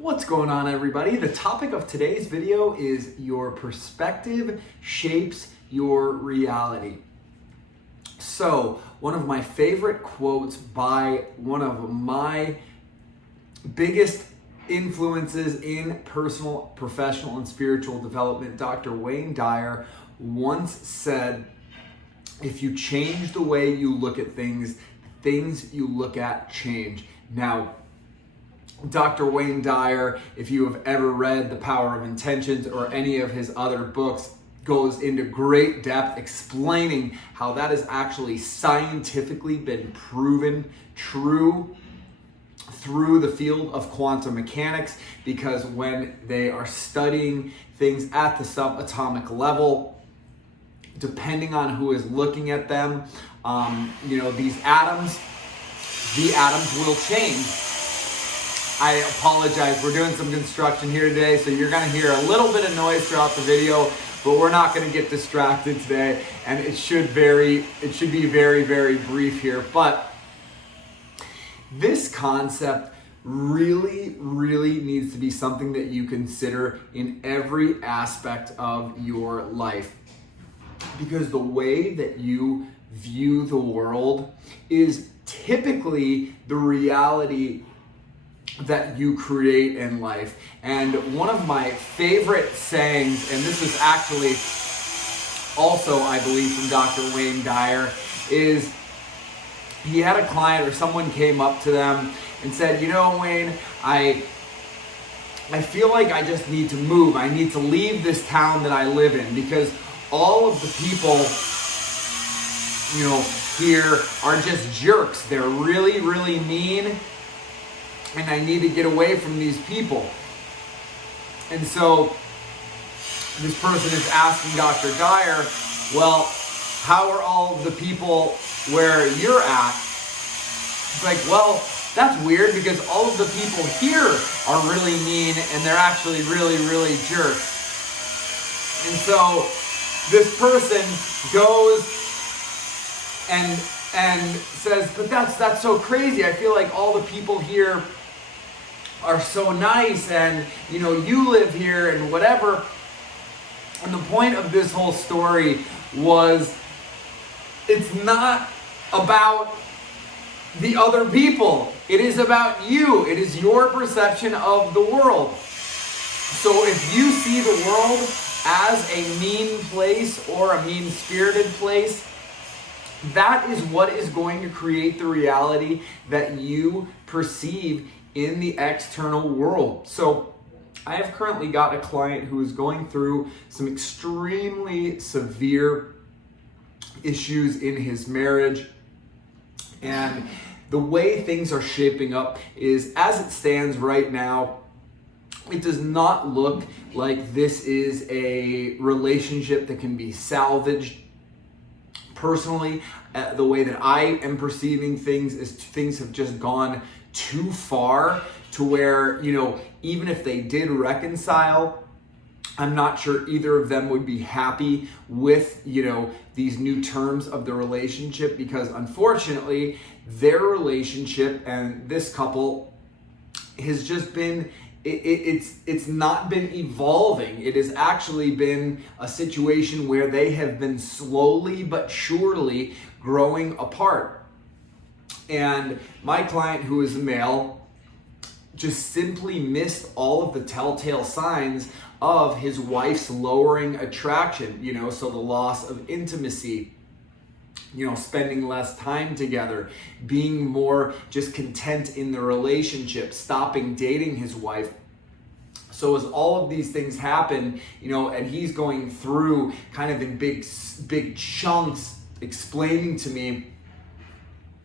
What's going on, everybody? The topic of today's video is your perspective shapes your reality. So, one of my favorite quotes by one of my biggest influences in personal, professional, and spiritual development, Dr. Wayne Dyer, once said, if you change the way you look at things, things you look at change. Now, Dr. Wayne Dyer, if you have ever read The Power of Intentions or any of his other books, goes into great depth explaining how that has actually scientifically been proven true through the field of quantum mechanics, because when they are studying things at the subatomic level, depending on who is looking at them, the atoms will change. I apologize, we're doing some construction here today, so you're gonna hear a little bit of noise throughout the video, but we're not gonna get distracted today, and it should be very, very brief here. But this concept really, really needs to be something that you consider in every aspect of your life. Because the way that you view the world is typically the reality that you create in life. And one of my favorite sayings, and this is actually also, I believe, from Dr. Wayne Dyer, is he had a client or someone came up to them and said, Wayne, I feel like I just need to move. I need to leave this town that I live in because all of the people, here are just jerks. They're really, really mean, and I need to get away from these people. And so this person is asking Dr. Dyer, well, how are all of the people where you're at? It's like, well, that's weird because all of the people here are really mean and they're actually really, really jerks. And so this person goes and says, but that's so crazy. I feel like all the people here are so nice, and you live here and whatever. And the point of this whole story was, it's not about the other people. It is about you. It is your perception of the world. So if you see the world as a mean place or a mean-spirited place, that is what is going to create the reality that you perceive in the external world. So I have currently got a client who is going through some extremely severe issues in his marriage. And the way things are shaping up is, as it stands right now, it does not look like this is a relationship that can be salvaged. Personally, the way that I am perceiving things is things have just gone too far to where, even if they did reconcile, I'm not sure either of them would be happy with, these new terms of the relationship, because unfortunately their relationship and this couple has just been, it's not been evolving. It has actually been a situation where they have been slowly but surely growing apart. And my client, who is a male, just simply missed all of the telltale signs of his wife's lowering attraction, so the loss of intimacy, spending less time together, being more just content in the relationship, stopping dating his wife. So as all of these things happen, and he's going through kind of in big chunks explaining to me,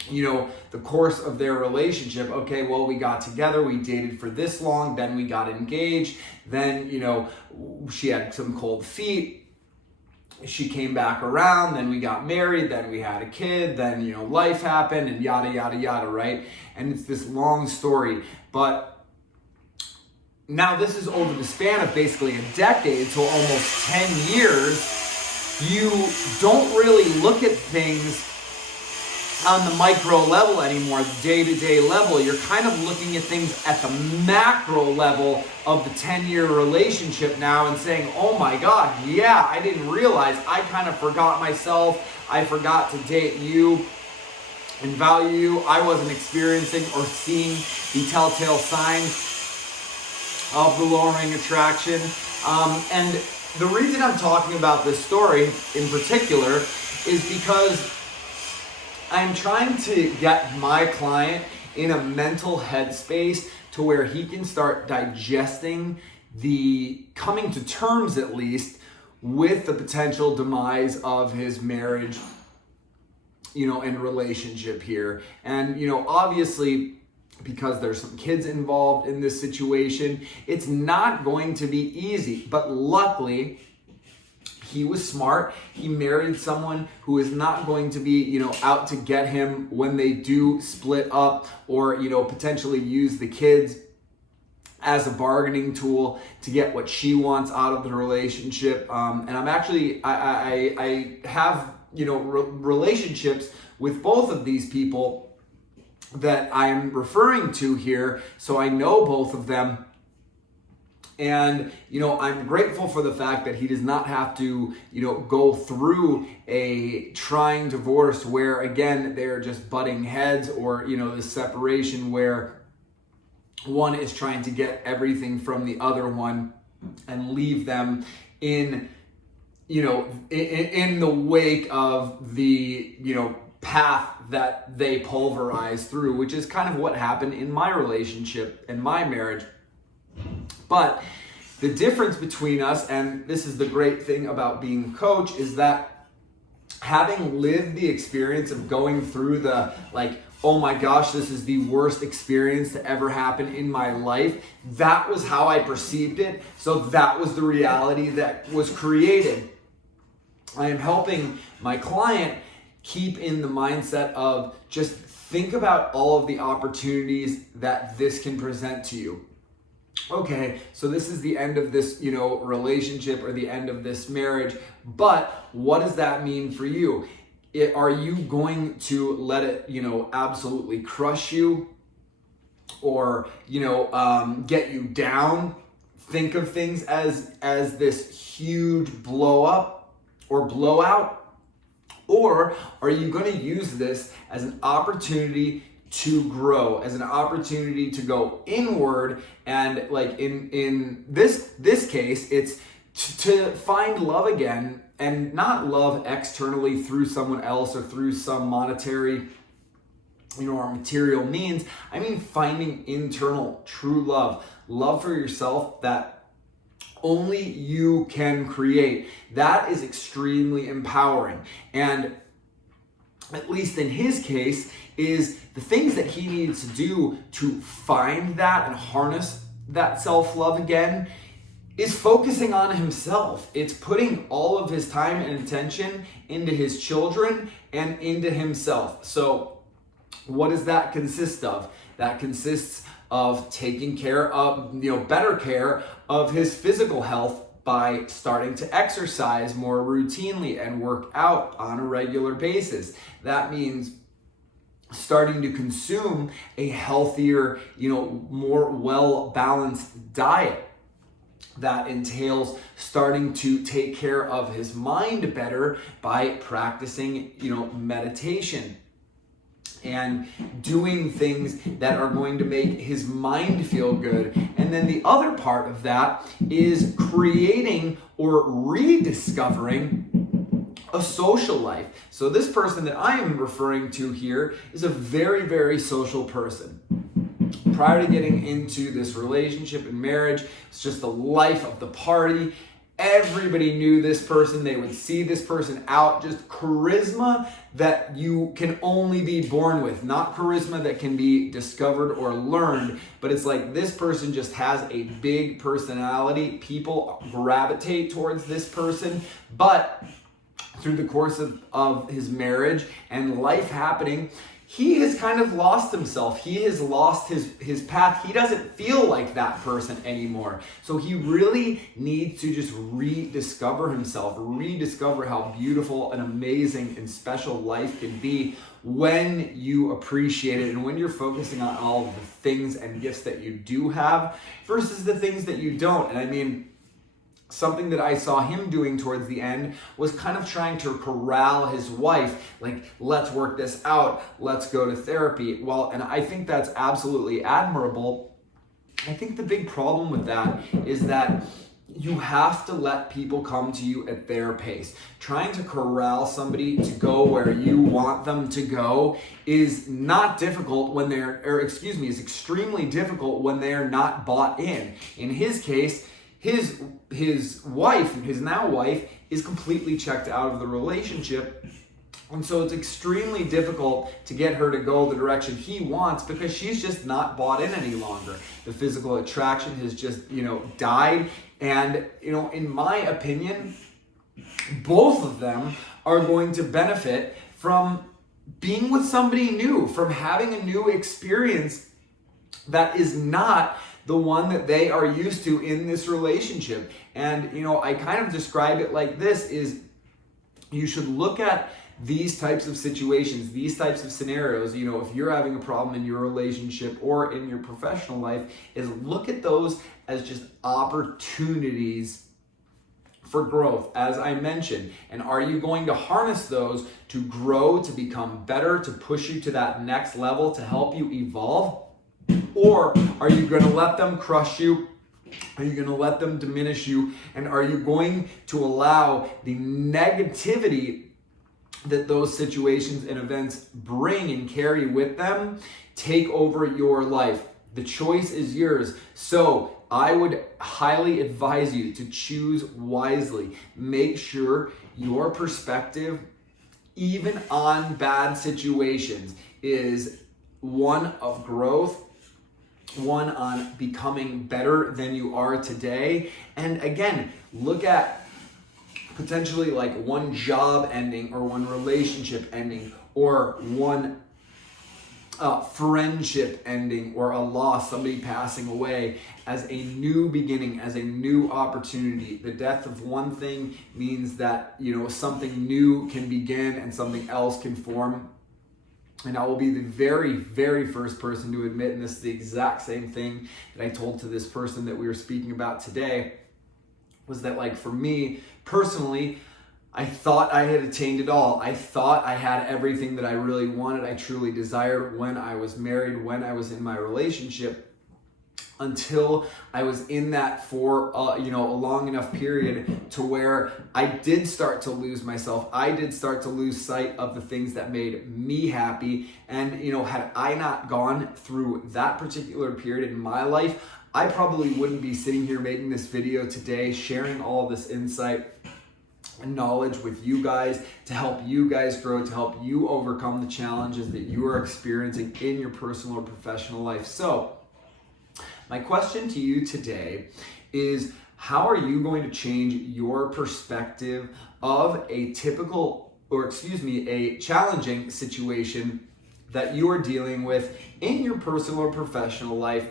the course of their relationship. Okay, well, we got together, we dated for this long, then we got engaged, then, she had some cold feet, she came back around, then we got married, then we had a kid, then, life happened, and yada, yada, yada, right? And it's this long story, but now this is over the span of basically a decade, so almost 10 years, you don't really look at things on the micro level anymore, the day-to-day level. You're kind of looking at things at the macro level of the 10-year relationship now and saying, oh my God, yeah, I didn't realize. I kind of forgot myself. I forgot to date you and value you. I wasn't experiencing or seeing the telltale signs of the lowering attraction. And the reason I'm talking about this story in particular is because I'm trying to get my client in a mental headspace to where he can start digesting coming to terms at least with the potential demise of his marriage, and relationship here. And, obviously, because there's some kids involved in this situation, it's not going to be easy. But luckily, he was smart. He married someone who is not going to be, out to get him when they do split up, or, potentially use the kids as a bargaining tool to get what she wants out of the relationship. And I'm actually, I have, relationships with both of these people that I'm referring to here. So I know both of them. And, I'm grateful for the fact that he does not have to, go through a trying divorce where, again, they're just butting heads, or, this separation where one is trying to get everything from the other one and leave them in, in the wake of the, path that they pulverize through, which is kind of what happened in my relationship and my marriage. But the difference between us, and this is the great thing about being a coach, is that having lived the experience of going through the, oh my gosh, this is the worst experience to ever happen in my life, that was how I perceived it. So that was the reality that was created. I am helping my client keep in the mindset of just think about all of the opportunities that this can present to you. Okay, so this is the end of this, relationship, or the end of this marriage, but what does that mean for you? Are you going to let it, absolutely crush you, or, get you down? Think of things as this huge blow up or blowout, or are you going to use this as an opportunity to grow, as an opportunity to go inward? And in this case, it's to find love again, and not love externally through someone else or through some monetary, or material means. I mean, finding internal true love for yourself that only you can create. That is extremely empowering. And at least in his case, is the things that he needs to do to find that and harness that self-love again is focusing on himself. It's putting all of his time and attention into his children and into himself. So what does that consist of? That consists of taking care of, better care of his physical health by starting to exercise more routinely and work out on a regular basis. That means starting to consume a healthier, more well-balanced diet. That entails starting to take care of his mind better by practicing, meditation and doing things that are going to make his mind feel good. And then the other part of that is creating or rediscovering a social life. So this person that I am referring to here is a very, very social person. Prior to getting into this relationship and marriage, it's just the life of the party. Everybody knew this person. They would see this person out. Just charisma that you can only be born with. Not charisma that can be discovered or learned. But it's like this person just has a big personality. People gravitate towards this person. But through the course of his marriage and life happening, he has kind of lost himself. He has lost his path. He doesn't feel like that person anymore. So he really needs to just rediscover himself, rediscover how beautiful and amazing and special life can be when you appreciate it and when you're focusing on all of the things and gifts that you do have versus the things that you don't. And I mean, something that I saw him doing towards the end was kind of trying to corral his wife, like, let's work this out, let's go to therapy. Well, and I think that's absolutely admirable. I think the big problem with that is that you have to let people come to you at their pace. Trying to corral somebody to go where you want them to go is not difficult when is extremely difficult when they're not bought in. In his case, his wife, his now wife, is completely checked out of the relationship. And so it's extremely difficult to get her to go the direction he wants because she's just not bought in any longer. The physical attraction has just, died. And, in my opinion, both of them are going to benefit from being with somebody new, from having a new experience that is not the one that they are used to in this relationship. And, I kind of describe it like this, is you should look at these types of situations, these types of scenarios, if you're having a problem in your relationship or in your professional life, is look at those as just opportunities for growth, as I mentioned. And are you going to harness those to grow, to become better, to push you to that next level, to help you evolve? Or are you going to let them crush you? Are you going to let them diminish you? And are you going to allow the negativity that those situations and events bring and carry with them take over your life? The choice is yours. So I would highly advise you to choose wisely. Make sure your perspective, even on bad situations, is one of growth, one on becoming better than you are today. And again, look at potentially like one job ending or one relationship ending or one friendship ending or a loss, somebody passing away, as a new beginning, as a new opportunity. The death of one thing means that, something new can begin and something else can form. And I will be the very, very first person to admit, and this is the exact same thing that I told to this person that we were speaking about today, was that, like, for me personally, I thought I had attained it all. I thought I had everything that I really wanted, I truly desired when I was married, when I was in my relationship, until I was in that for a long enough period to where I did start to lose myself. I did start to lose sight of the things that made me happy. And had I not gone through that particular period in my life, I probably wouldn't be sitting here making this video today, sharing all of this insight and knowledge with you guys, to help you guys grow, to help you overcome the challenges that you are experiencing in your personal or professional life. So my question to you today is, how are you going to change your perspective of a challenging situation that you are dealing with in your personal or professional life?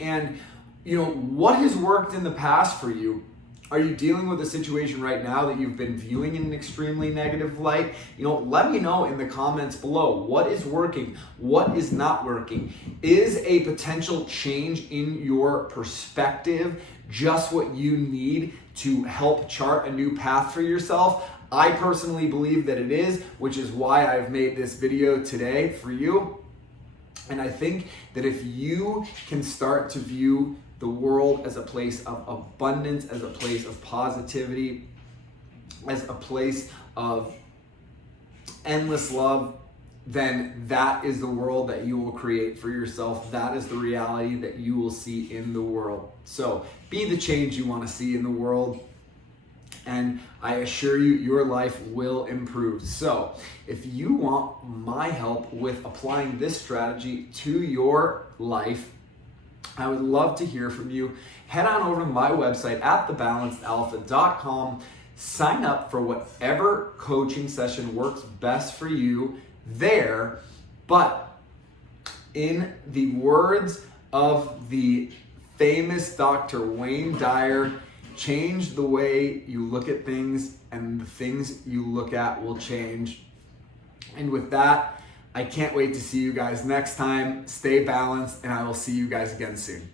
And, what has worked in the past for you? Are you dealing with a situation right now that you've been viewing in an extremely negative light? Let me know in the comments below. What is working? What is not working? Is a potential change in your perspective just what you need to help chart a new path for yourself? I personally believe that it is, which is why I've made this video today for you. And I think that if you can start to view the world as a place of abundance, as a place of positivity, as a place of endless love, then that is the world that you will create for yourself. That is the reality that you will see in the world. So be the change you want to see in the world, and I assure you, your life will improve. So if you want my help with applying this strategy to your life, I would love to hear from you. Head on over to my website at thebalancedalpha.com. Sign up for whatever coaching session works best for you there, But in the words of the famous Dr. Wayne Dyer, change the way you look at things and the things you look at will change. And with that, I can't wait to see you guys next time. Stay balanced, and I will see you guys again soon.